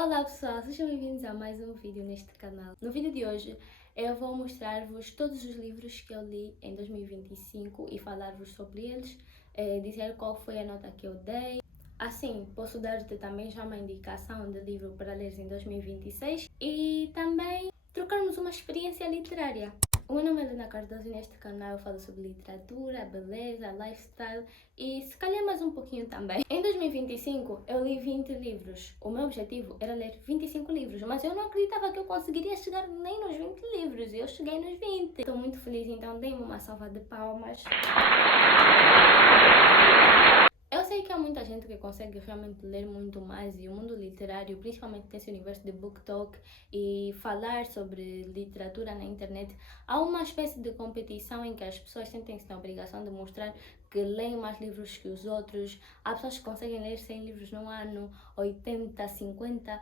Olá pessoal, sejam bem-vindos a mais um vídeo neste canal. No vídeo de hoje eu vou mostrar-vos todos os livros que eu li em 2025 e falar-vos sobre eles, dizer qual foi a nota que eu dei. Assim, posso dar-te também já uma indicação de livro para ler em 2026 e também trocarmos uma experiência literária. O meu nome é Helena Cardoso e neste canal eu falo sobre literatura, beleza, lifestyle e se calhar mais um pouquinho também. Em 2025 eu li 20 livros. O meu objetivo era ler 25 livros, mas eu não acreditava que eu conseguiria chegar nem nos 20 livros e eu cheguei nos 20. Estou muito feliz, então dei-me uma salva de palmas. Eu sei que há muita gente que consegue realmente ler muito mais e o mundo literário, principalmente nesse universo de BookTok e falar sobre literatura na internet, há uma espécie de competição em que as pessoas sentem-se na obrigação de mostrar que leem mais livros que os outros. Há pessoas que conseguem ler 100 livros num ano, 80, 50.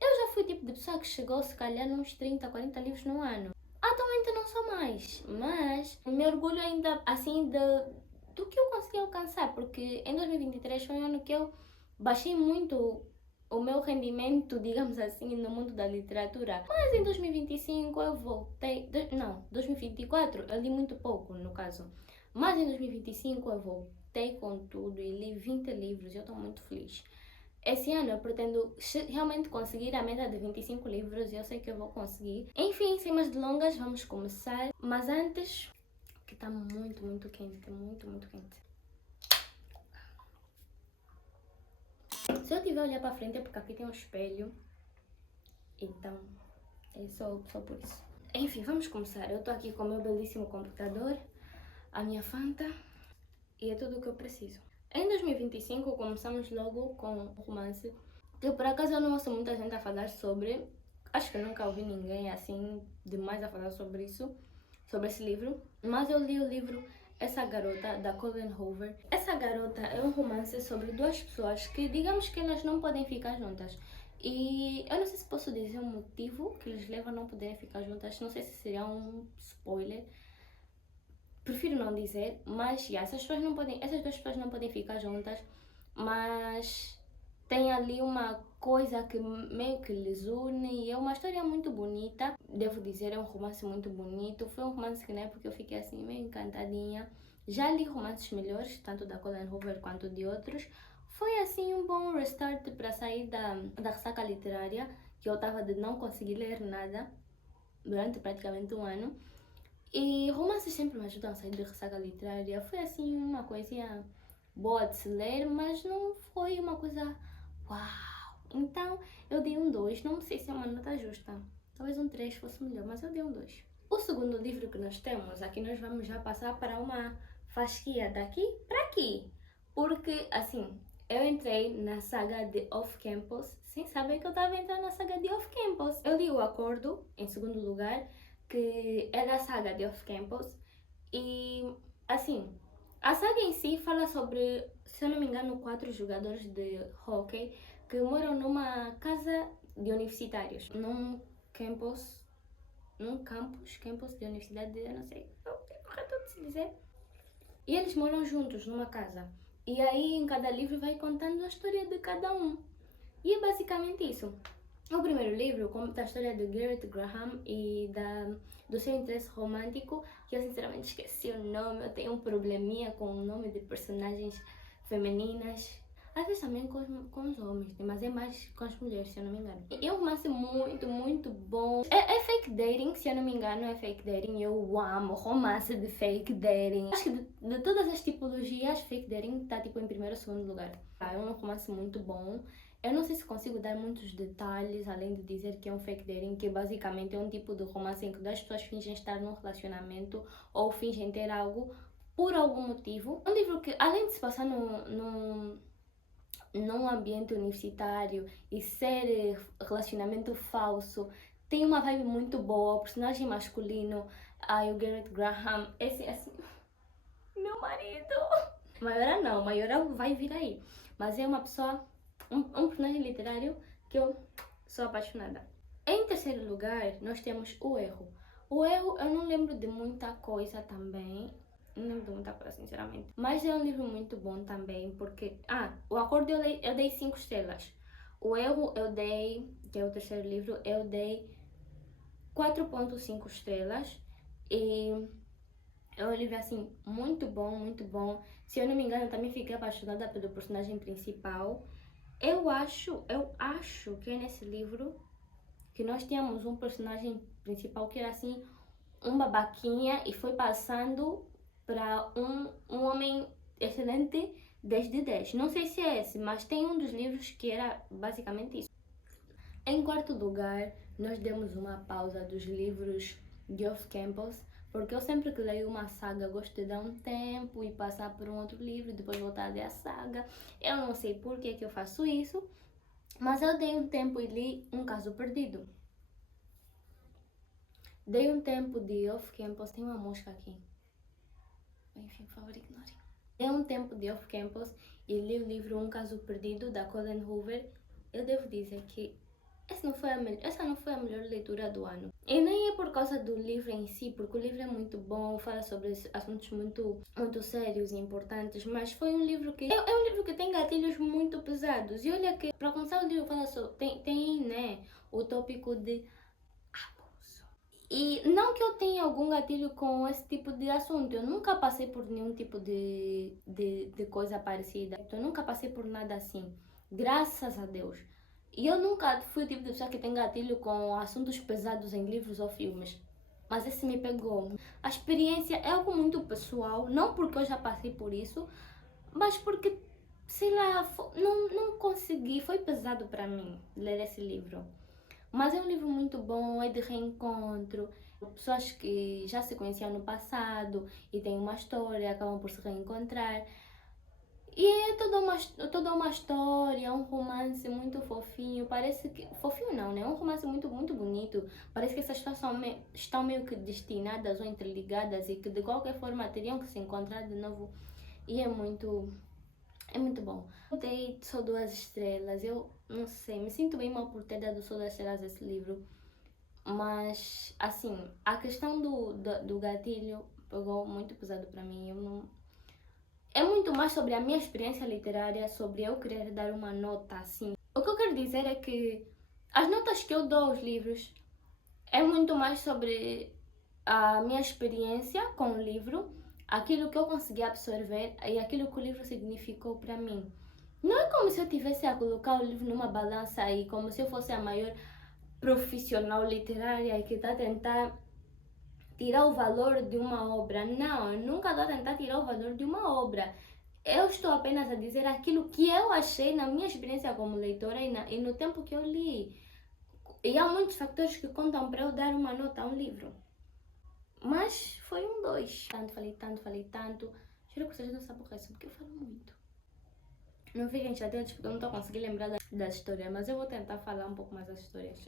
Eu já fui o tipo de pessoa que chegou se calhar nos 30, 40 livros num ano. Atualmente não sou mais, mas me orgulho ainda assim do que eu consegui alcançar, porque em 2023 foi um ano que eu baixei muito o meu rendimento, digamos assim, no mundo da literatura. Mas em 2025 eu voltei, não, 2024 eu li muito pouco, no caso. Mas em 2025 eu voltei com tudo e li 20 livros e eu estou muito feliz. Esse ano eu pretendo realmente conseguir a meta de 25 livros e eu sei que eu vou conseguir. Enfim, sem mais delongas, vamos começar. Mas antes, que tá muito quente, muito quente. Se eu tiver a olhar para frente é porque aqui tem um espelho, então é só por isso. Enfim, vamos começar. Eu tô aqui com o meu belíssimo computador, a minha Fanta e é tudo o que eu preciso. Em 2025 começamos logo com um romance que por acaso eu não ouço muita gente a falar sobre. Acho que eu nunca ouvi ninguém assim demais a falar sobre isso, sobre esse livro. Mas eu li o livro Essa Garota, da Colleen Hoover. Essa Garota é um romance sobre duas pessoas que digamos que elas não podem ficar juntas. E eu não sei se posso dizer o motivo que lhes leva a não poderem ficar juntas. Não sei se seria um spoiler. Prefiro não dizer, mas essas duas pessoas não podem ficar juntas, mas tem ali uma coisa que meio que lhes une e é uma história muito bonita. Devo dizer, é um romance muito bonito. Foi um romance que na época eu fiquei assim meio encantadinha. Já li romances melhores, tanto da Colleen Hoover quanto de outros. Foi assim um bom restart para sair da ressaca literária, que eu estava de não conseguir ler nada durante praticamente um ano. E romances sempre me ajudam a sair de ressaca literária. Foi assim uma coisinha boa de se ler, mas não foi uma coisa uau. Então eu dei um 2, não sei se é uma nota justa. Talvez um 3 fosse melhor, mas eu dei um 2. O segundo livro que nós temos, aqui nós vamos já passar para uma fasquia daqui para aqui. Porque assim, eu entrei na saga de Off Campus sem saber que eu estava entrando na saga de Off Campus. Eu li O Acordo em segundo lugar, que é da saga de Off Campus. E assim, a saga em si fala sobre, se eu não me engano, 4 jogadores de hóquei que moram numa casa de universitários, campus de universidade, eu não sei, é correto de se dizer. E eles moram juntos numa casa. E aí em cada livro vai contando a história de cada um. E é basicamente isso. O primeiro livro conta a história de Garrett Graham e do seu interesse romântico, que eu sinceramente esqueci o nome, eu tenho um probleminha com o nome de personagens femininas. Às vezes também com os homens, mas é mais com as mulheres, se eu não me engano. E é um romance muito bom. É fake dating, se eu não me engano, é fake dating. Eu amo romance de fake dating. Acho que de todas as tipologias, fake dating está tipo em primeiro ou segundo lugar. É um romance muito bom. Eu não sei se consigo dar muitos detalhes, além de dizer que é um fake dating, que basicamente é um tipo de romance em que duas pessoas fingem estar num relacionamento ou fingem ter algo por algum motivo. Um livro que, além de se passar num ambiente universitário e ser relacionamento falso, tem uma vibe muito boa. O personagem masculino, o Garrett Graham, esse assim, meu marido. Mayora não, Mayora vai vir aí, mas é uma pessoa, um personagem literário que eu sou apaixonada. Em terceiro lugar, nós temos O Erro. O Erro eu não lembro de muita coisa também. Não lembro de muita coisa, sinceramente. Mas é um livro muito bom também, porque... O Acordo eu dei 5 estrelas. O Erro eu dei que é o terceiro livro, eu dei 4.5 estrelas. E é um livro assim muito bom, muito bom. Se eu não me engano, eu também fiquei apaixonada pelo personagem principal. Eu acho que é nesse livro que nós tínhamos um personagem principal que era assim um babaquinha e foi passando para um homem excelente 10 de 10. Não sei se é esse, mas tem um dos livros que era basicamente isso. Em quarto lugar, nós demos uma pausa dos livros de off-campus, porque eu sempre que leio uma saga gosto de dar um tempo e passar por um outro livro e depois voltar a ler a saga. Eu não sei por que eu faço isso, mas eu dei um tempo e li Um Caso Perdido. Dei um tempo de off-campus, tem uma mosca aqui. Enfim, por favor, ignorem. Dei um tempo de off-campus e li o livro Um Caso Perdido, da Colleen Hoover. Eu devo dizer que essa não foi a melhor leitura do ano. E nem é por causa do livro em si, porque o livro é muito bom, fala sobre assuntos muito sérios e importantes, mas foi um livro que... É um livro que tem gatilhos muito pesados. E olha que, para começar, o livro fala sobre... Tem, né, o tópico de abuso. E não que eu tenha algum gatilho com esse tipo de assunto, eu nunca passei por nenhum tipo de coisa parecida. Eu nunca passei por nada assim, graças a Deus. E eu nunca fui o tipo de pessoa que tem gatilho com assuntos pesados em livros ou filmes. Mas esse me pegou. A experiência é algo muito pessoal, não porque eu já passei por isso, mas porque, sei lá, não consegui, foi pesado para mim ler esse livro. Mas é um livro muito bom, é de reencontro. Pessoas que já se conheciam no passado e têm uma história, acabam por se reencontrar. E é toda uma história, um romance muito fofinho. Parece que. Fofinho não, né? É um romance muito bonito. Parece que essas histórias estão meio que destinadas ou interligadas e que de qualquer forma teriam que se encontrar de novo. E é muito. É muito bom. Eu dei só 2 estrelas. Eu não sei, me sinto bem mal por ter dado só 2 estrelas a esse livro. Mas, assim, a questão do gatilho pegou muito pesado pra mim. Eu não. É muito mais sobre a minha experiência literária, sobre eu querer dar uma nota assim. O que eu quero dizer é que as notas que eu dou aos livros é muito mais sobre a minha experiência com o livro, aquilo que eu consegui absorver e aquilo que o livro significou para mim. Não é como se eu tivesse a colocar o livro numa balança e como se eu fosse a maior profissional literária e que está a tentar tirar o valor de uma obra. Não, eu nunca estou a tentar tirar o valor de uma obra. Eu estou apenas a dizer aquilo que eu achei na minha experiência como leitora e no tempo que eu li. E há muitos fatores que contam para eu dar uma nota a um livro. Mas foi um 2. Falei tanto. Juro que vocês não sabem o resto, porque eu falo muito. Não fiquem chateados porque eu não estou conseguindo lembrar da história, mas eu vou tentar falar um pouco mais das histórias.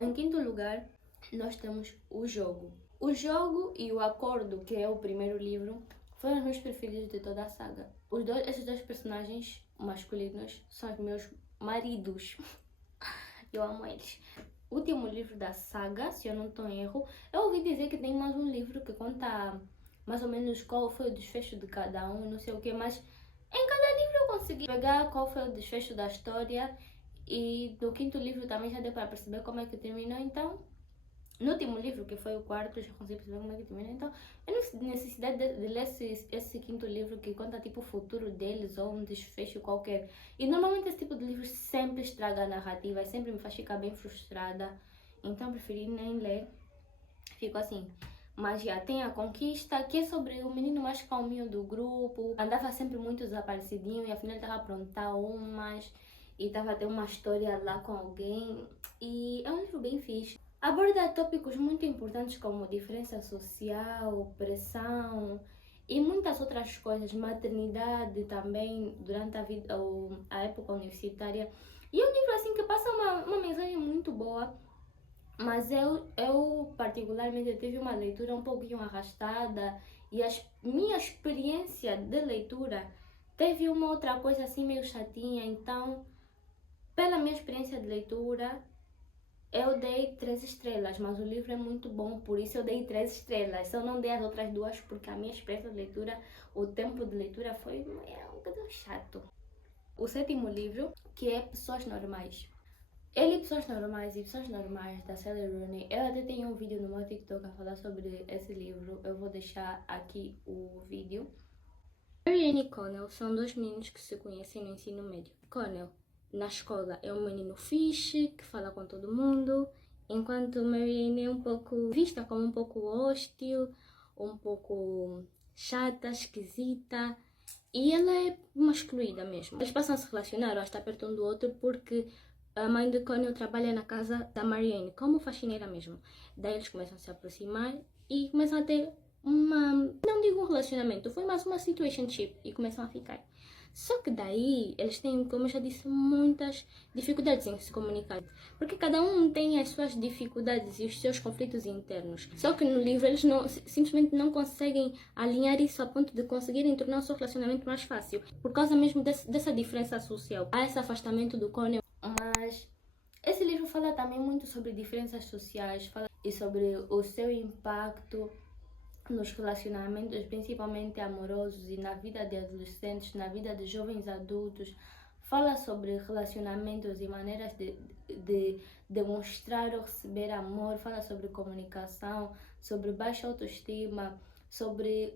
Em quinto lugar, nós temos o jogo. O jogo e o acordo, que é o primeiro livro, foram os meus preferidos de toda a saga. Esses dois personagens masculinos são os meus maridos. Eu amo eles. O último livro da saga, se eu não estou em erro, eu ouvi dizer que tem mais um livro que conta mais ou menos qual foi o desfecho de cada um, não sei o que, mas em cada livro eu consegui pegar qual foi o desfecho da história e no quinto livro também já deu para perceber como é que terminou, então no último livro, que foi o quarto, eu já consegui perceber como é que termina. Então, eu não tenho necessidade de ler esse quinto livro que conta tipo o futuro deles ou um desfecho qualquer. E normalmente esse tipo de livro sempre estraga a narrativa e sempre me faz ficar bem frustrada. Então, preferi nem ler. Fico assim. Mas já tem a Conquista, que é sobre o menino mais calminho do grupo. Andava sempre muito desaparecidinho e afinal estava a aprontar umas. E estava a ter uma história lá com alguém. E é um livro bem fixe. Aborda tópicos muito importantes como diferença social, pressão e muitas outras coisas, maternidade também durante a vida ou a época universitária. E é um livro assim que passa uma mensagem muito boa, mas eu particularmente tive uma leitura um pouquinho arrastada e a minha experiência de leitura teve uma outra coisa assim meio chatinha, então pela minha experiência de leitura eu dei 3 estrelas, mas o livro é muito bom, por isso eu dei 3 estrelas. Eu não dei as outras 2 porque a minha experiência de leitura, o tempo de leitura foi um bocadinho chato. O sétimo livro, que é Pessoas Normais. Eu li Pessoas Normais e Pessoas Normais da Sally Rooney. Eu até tenho um vídeo no meu TikTok a falar sobre esse livro. Eu vou deixar aqui o vídeo. Marianne e Connell são dois meninos que se conhecem no ensino médio. Connell, na escola, é um menino fixe, que fala com todo mundo, enquanto Marianne é um pouco vista como um pouco hostil, um pouco chata, esquisita, e ela é uma excluída mesmo. Eles passam a se relacionar ou a estar perto um do outro porque a mãe de Connell trabalha na casa da Marianne, como faxineira mesmo. Daí eles começam a se aproximar e começam a ter não digo um relacionamento, foi mais uma situationship e começam a ficar. Só que daí eles têm, como eu já disse, muitas dificuldades em se comunicar. Porque cada um tem as suas dificuldades e os seus conflitos internos. Só que no livro eles simplesmente não conseguem alinhar isso a ponto de conseguirem tornar o seu relacionamento mais fácil. Por causa mesmo dessa diferença social. Há esse afastamento do Conan. Mas esse livro fala também muito sobre diferenças sociais, fala e sobre o seu impacto nos relacionamentos, principalmente amorosos e na vida de adolescentes, na vida de jovens adultos. Fala sobre relacionamentos e maneiras de demonstrar ou receber amor. Fala sobre comunicação, sobre baixa autoestima, sobre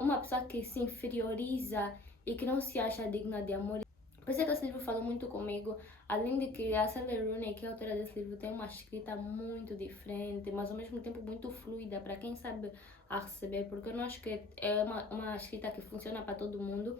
uma pessoa que se inferioriza e que não se acha digna de amor. Por isso é que esse livro falou muito comigo. Além de que a Sally Rooney, que é a autora desse livro, tem uma escrita muito diferente, mas ao mesmo tempo muito fluida, para quem sabe a receber, porque eu não acho que é uma escrita que funciona para todo mundo,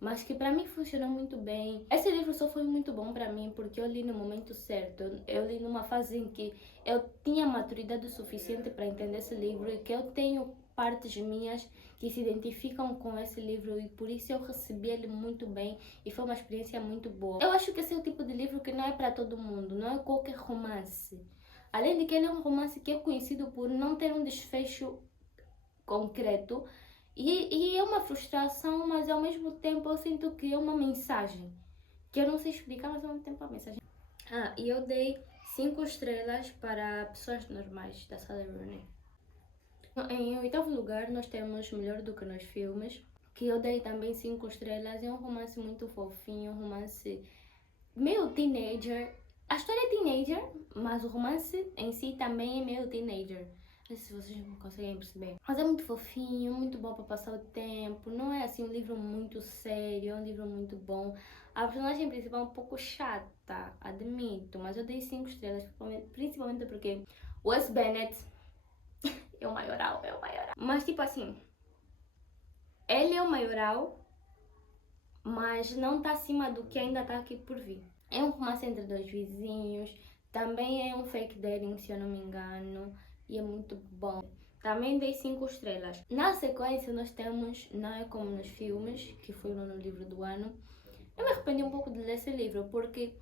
mas que para mim funciona muito bem. Esse livro só foi muito bom para mim porque eu li no momento certo. Eu li numa fase em que eu tinha maturidade suficiente para entender esse livro e que eu tenho partes minhas que se identificam com esse livro e por isso eu recebi ele muito bem e foi uma experiência muito boa. Eu acho que esse é o tipo de livro que não é para todo mundo, não é qualquer romance. Além de que ele é um romance que é conhecido por não ter um desfecho concreto e é uma frustração, mas ao mesmo tempo eu sinto que é uma mensagem que eu não sei explicar, mas ao mesmo tempo é uma mensagem. E eu dei 5 estrelas para Pessoas Normais da Sally Rooney. Em oitavo lugar, nós temos Melhor do que nos Filmes, que eu dei também 5 estrelas. É um romance muito fofinho, um romance meio teenager. A história é teenager, mas o romance em si também é meio teenager. Não sei se vocês conseguem perceber. Mas é muito fofinho, muito bom para passar o tempo. Não é assim um livro muito sério, é um livro muito bom. A personagem principal é um pouco chata, admito, mas eu dei 5 estrelas, principalmente porque o Wes Bennett é o maioral, é o maioral. Mas tipo assim, ele é o maioral, mas não tá acima do que ainda tá aqui por vir. É um romance entre dois vizinhos, também é um fake dating, se eu não me engano, e é muito bom. Também dei 5 estrelas. Na sequência nós temos Não é Como nos Filmes, que foi o nono livro do ano. Eu me arrependi um pouco de ler esse livro, porque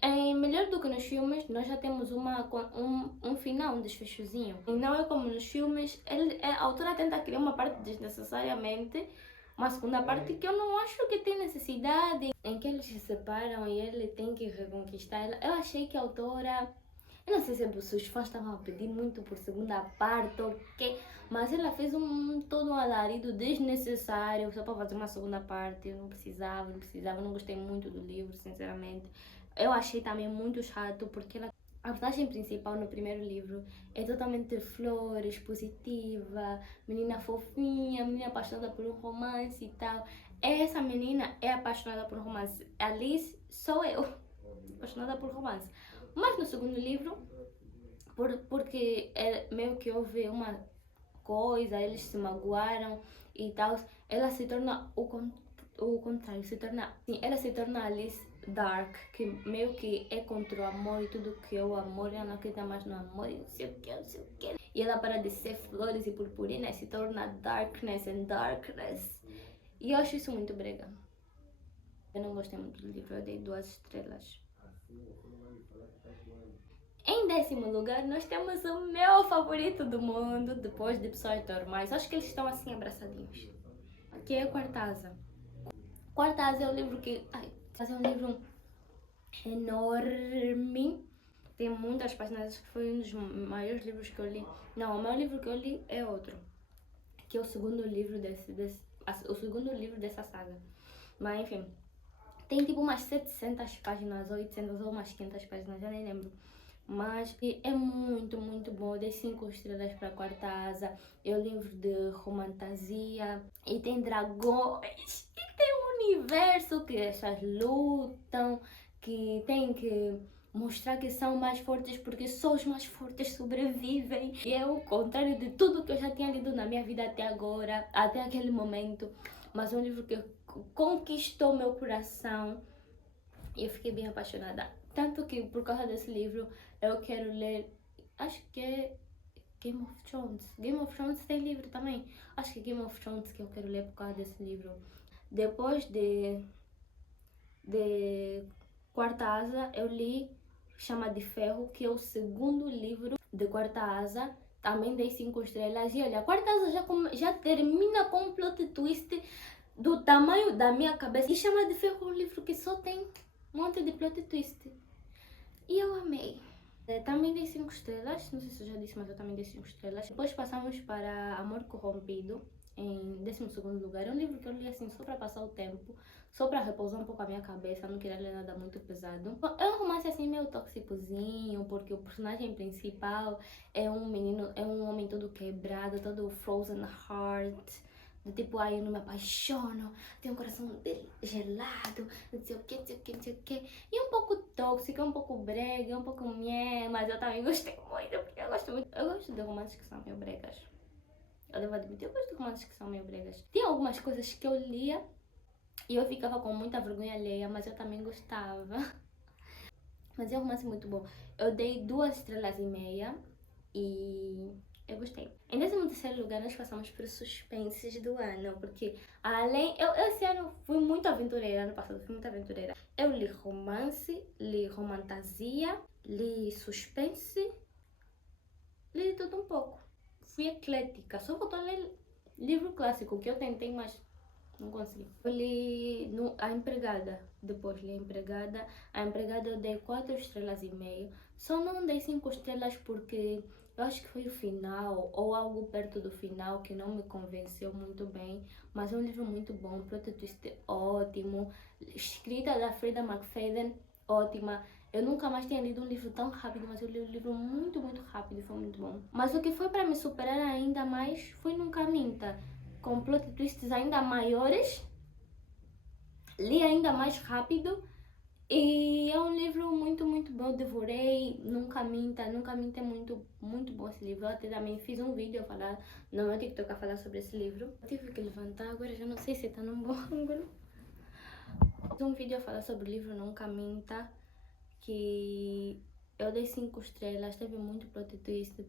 em Melhor do que nos Filmes, nós já temos um final, um desfechozinho. E Não é Como nos Filmes, a autora tenta criar uma parte desnecessariamente, uma segunda parte que eu não acho que tem necessidade, em que eles se separam e ele tem que reconquistar ela. Eu achei que a autora, eu não sei se os fãs estavam a pedir muito por segunda parte ou quê, mas ela fez todo um alarido desnecessário só para fazer uma segunda parte. Eu não precisava, não gostei muito do livro, sinceramente. Eu achei também muito chato porque a personagem principal no primeiro livro é totalmente flores, positiva, menina fofinha, menina apaixonada por um romance e tal. Essa menina é apaixonada por um romance. Alice sou eu, apaixonada por romance. Mas no segundo livro, porque meio que houve uma coisa, eles se magoaram e tal, ela se torna o contrário, ela se torna Alice Dark, que meio que é contra o amor e tudo que é o amor, ela não acredita mais no amor e não sei o que, não sei o que. E ela para de ser flores e purpurina e se torna darkness and darkness. E eu acho isso muito brega. Eu não gostei muito do livro, eu dei 2 estrelas. Em décimo lugar, nós temos o meu favorito do mundo, depois de Pessoas Normais. Acho que eles estão assim abraçadinhos. Que é Quartasa. Quartasa é um livro que... é um livro enorme. Tem muitas páginas. Foi um dos maiores livros que eu li. Não, o maior livro que eu li é outro. Que é o segundo livro o segundo livro dessa saga. Mas enfim. Tem tipo umas 700 páginas, 800 ou umas 500 páginas, já nem lembro. Mas é muito, muito bom. Eu dei 5 estrelas para a Quarta Asa. É um livro de romantasia. E tem dragões. E tem um universo que essas lutam. Que tem que mostrar que são mais fortes porque só os mais fortes sobrevivem. E é o contrário de tudo que eu já tinha lido na minha vida até agora. Até aquele momento. Mas é um livro que conquistou meu coração. E eu fiquei bem apaixonada. Tanto que por causa desse livro eu quero ler, acho que é Game of Thrones. Game of Thrones tem livro também. Acho que é Game of Thrones que eu quero ler por causa desse livro. Depois de Quarta Asa, eu li Chama de Ferro, que é o segundo livro de Quarta Asa. Também dei 5 estrelas. E olha, Quarta Asa já termina com um plot twist do tamanho da minha cabeça. E Chama de Ferro é um livro que só tem um monte de plot twist. E eu amei. Também dei 5 estrelas, não sei se eu já disse, mas eu também dei 5 estrelas. Depois passamos para Amor Corrompido, em 12º lugar. É um livro que eu li assim só para passar o tempo, só para repousar um pouco a minha cabeça, não queria ler nada muito pesado. É um romance assim meio tóxicozinho, porque o personagem principal é um menino, é um homem todo quebrado, todo frozen heart. Do tipo, ai, eu não me apaixono, tenho um coração gelado, não sei o que, não sei o que, não sei o que. E é um pouco tóxico, é um pouco brega, é um pouco meh, mas eu também gostei muito, porque eu gosto de romances que são meio bregas. Eu devo admitir, eu gosto de romances que são meio bregas. Tinha algumas coisas que eu lia e eu ficava com muita vergonha alheia, mas eu também gostava. Mas é um romance muito bom. Eu dei 2,5 estrelas e eu gostei. Em 13º lugar, nós passamos para os suspenses do ano, porque eu esse ano fui muito aventureira, ano passado fui muito aventureira. Eu li romance, li romantasia, li suspense, li tudo um pouco. Fui eclética, só faltou ler livro clássico, que eu tentei, mas não consegui. Eu li A Empregada, depois li A Empregada. A Empregada eu dei 4,5 estrelas. Só não dei 5 estrelas porque eu acho que foi o final, ou algo perto do final, que não me convenceu muito bem. Mas é um livro muito bom, plot twist ótimo, escrita da Frida McFadden, ótima. Eu nunca mais tinha lido um livro tão rápido, mas eu li um livro muito, muito rápido e foi muito bom. Mas o que foi para me superar ainda mais foi Nunca Minta, com plot twists ainda maiores, li ainda mais rápido e é um livro muito, muito bom. Eu devorei. Nunca Minta é muito, muito bom esse livro. Eu até também fiz um vídeo no meu TikTok a falar sobre esse livro. Eu tive que levantar agora, já não sei se está num bom ângulo. Fiz um vídeo a falar sobre o livro Nunca Minta, que eu dei 5 estrelas, teve muito plot twist,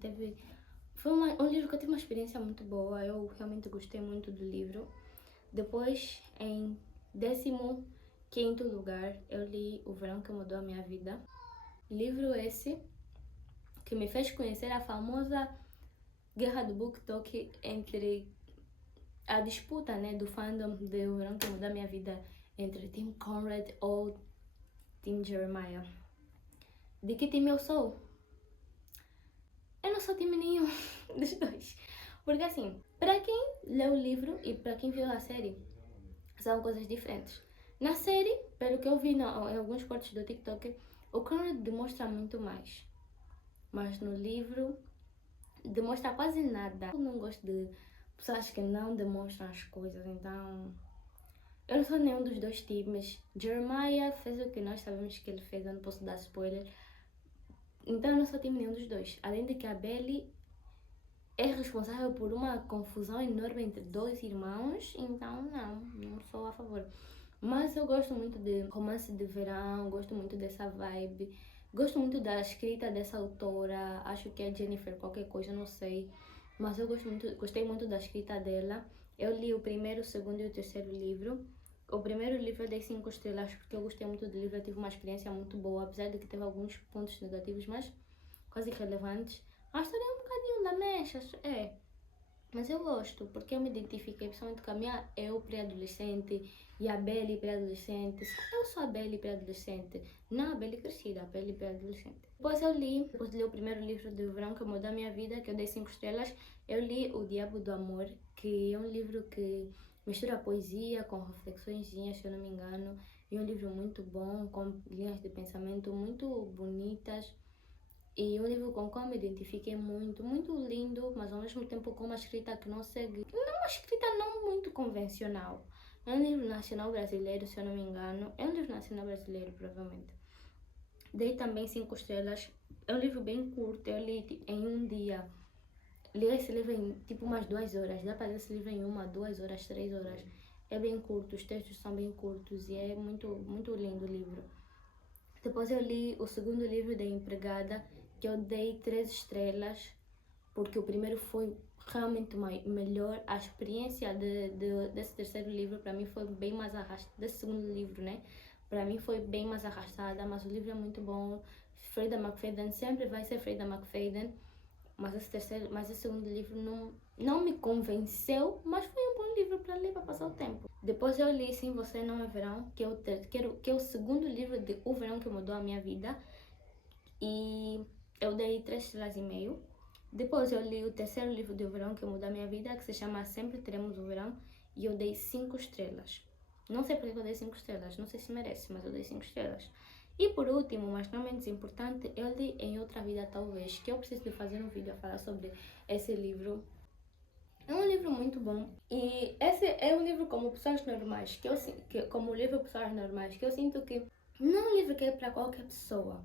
foi um livro que eu tive uma experiência muito boa, eu realmente gostei muito do livro. Depois, em 15º lugar, eu li O Verão que Mudou a Minha Vida. Livro esse que me fez conhecer a famosa guerra do BookTok entre a disputa, né, do fandom de O Verão que Mudou a Minha Vida entre Team Conrad ou Team Jeremiah. De que time eu sou? Eu não sou time nenhum dos dois. Porque assim, para quem leu o livro e para quem viu a série, são coisas diferentes. Na série, pelo que eu vi em alguns cortes do TikTok, o Conrad demonstra muito mais. Mas no livro, demonstra quase nada. Eu não gosto de pessoas que não demonstram as coisas, então... Eu não sou nenhum dos dois times. Jeremiah fez o que nós sabemos que ele fez, eu não posso dar spoiler. Então eu não sou time nenhum dos dois. Além de que a Belly é responsável por uma confusão enorme entre 2 irmãos, então não sou a favor. Mas eu gosto muito de romance de verão, gosto muito dessa vibe, gosto muito da escrita dessa autora, acho que é Jennifer qualquer coisa, não sei. Mas eu gostei muito da escrita dela. Eu li o primeiro, o segundo e o terceiro livro. O primeiro livro eu dei 5 estrelas porque eu gostei muito do livro, eu tive uma experiência muito boa, apesar de que teve alguns pontos negativos, mas quase irrelevantes. A história é um bocadinho da mecha, mas eu gosto, porque eu me identifiquei, principalmente com a minha eu pré-adolescente e a Belly pré-adolescente. Eu sou a Belly pré-adolescente, não a Belly crescida, a Belly pré-adolescente. Depois de ler o primeiro livro do Verão que Mudou a Minha Vida, que eu dei 5 estrelas, eu li O Diabo do Amor, que é um livro que mistura poesia com reflexõezinhas, se eu não me engano. E é um livro muito bom, com linhas de pensamento muito bonitas. E um livro com qual me identifiquei muito, muito lindo, mas ao mesmo tempo com uma escrita que não segue, não uma escrita não muito convencional. É um livro nacional brasileiro, se eu não me engano. É um livro nacional brasileiro, provavelmente. Dei também 5 estrelas. É um livro bem curto, eu li em um dia. Li esse livro em tipo umas 2 horas. Dá para ler esse livro em 1, 2 horas, 3 horas. É bem curto, os textos são bem curtos e é muito, muito lindo o livro. Depois eu li o segundo livro da empregada, que eu dei 3 estrelas, porque o primeiro foi realmente melhor. A experiência desse terceiro livro para mim foi bem mais arrastada, desse segundo livro, né? Para mim foi bem mais arrastada, mas o livro é muito bom. Freida McFadden sempre vai ser Freida McFadden, mas esse segundo livro não me convenceu, mas foi um bom livro para ler, para passar o tempo. Depois eu li Sim, Você Não é Verão, que é o segundo livro de O Verão que Mudou a Minha Vida, e eu dei 3 estrelas e meio. Depois eu li o terceiro livro de O Verão que Mudou a Minha Vida, que se chama Sempre Teremos o Verão, e eu dei 5 estrelas. Não sei porque eu dei 5 estrelas, não sei se merece, mas eu dei 5 estrelas. E por último, mas não menos importante, eu li Em Outra Vida Talvez, que eu preciso de fazer um vídeo a falar sobre esse livro. É um livro muito bom. E esse é um livro como Pessoas Normais, como o livro Pessoas Normais, que eu sinto que não é um livro que é para qualquer pessoa.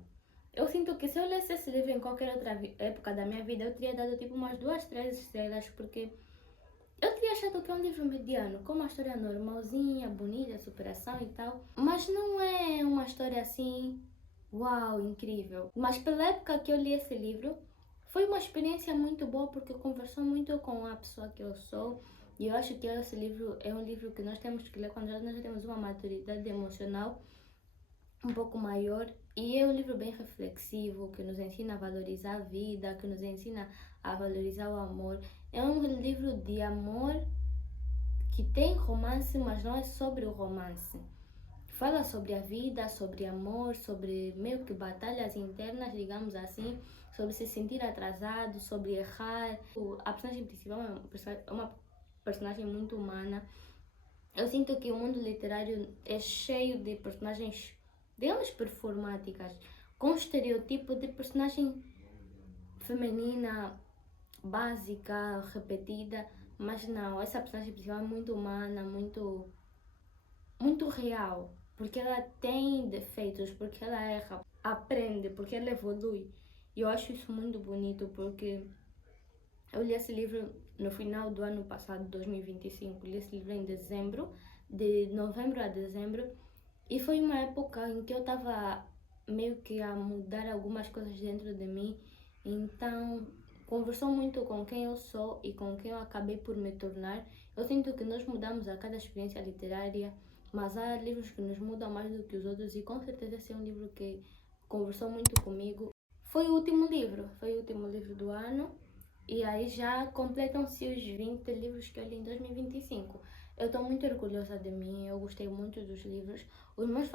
Eu sinto que se eu lesse esse livro em qualquer outra época da minha vida, eu teria dado tipo umas 2, 3 estrelas, porque eu teria achado que é um livro mediano, com uma história normalzinha, bonita, superação e tal. Mas não é uma história assim, uau, incrível. Mas pela época que eu li esse livro, foi uma experiência muito boa, porque conversou muito com a pessoa que eu sou. E eu acho que esse livro é um livro que nós temos que ler quando nós já temos uma maturidade emocional um pouco maior, e é um livro bem reflexivo, que nos ensina a valorizar a vida, que nos ensina a valorizar o amor. É um livro de amor que tem romance, mas não é sobre o romance. Fala sobre a vida, sobre amor, sobre meio que batalhas internas, digamos assim, sobre se sentir atrasado, sobre errar. A personagem principal é uma personagem muito humana. Eu sinto que o mundo literário é cheio de personagens, digamos, performáticas, com estereotipo de personagem feminina, básica, repetida, mas não, essa personagem principal é muito humana, muito, muito real, porque ela tem defeitos, porque ela erra, aprende, porque ela evolui. E eu acho isso muito bonito, porque eu li esse livro no final do ano passado, 2025, li esse livro em dezembro, de novembro a dezembro, e foi uma época em que eu estava meio que a mudar algumas coisas dentro de mim, então conversou muito com quem eu sou e com quem eu acabei por me tornar. Eu sinto que nós mudamos a cada experiência literária, mas há livros que nos mudam mais do que os outros, e com certeza esse é um livro que conversou muito comigo. Foi o último livro do ano. E aí já completam-se os 20 livros que eu li em 2025. Eu estou muito orgulhosa de mim, eu gostei muito dos livros. Os meus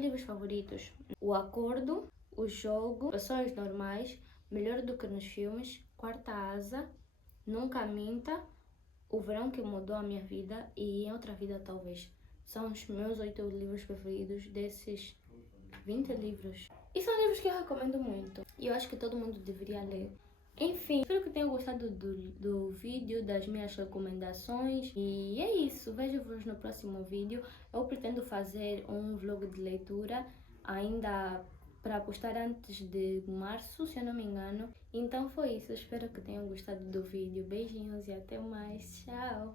livros favoritos, O Acordo, O Jogo, Pessoas Normais, Melhor do que nos Filmes, Quarta Asa, Nunca Minta, O Verão que Mudou a Minha Vida e Em Outra Vida Talvez. São os meus 8 livros preferidos desses 20 livros. E são livros que eu recomendo muito. E eu acho que todo mundo deveria ler. Enfim, espero que tenham gostado do vídeo, das minhas recomendações. E é isso, vejo-vos no próximo vídeo. Eu pretendo fazer um vlog de leitura ainda para postar antes de março, se eu não me engano. Então foi isso, espero que tenham gostado do vídeo. Beijinhos e até mais, tchau!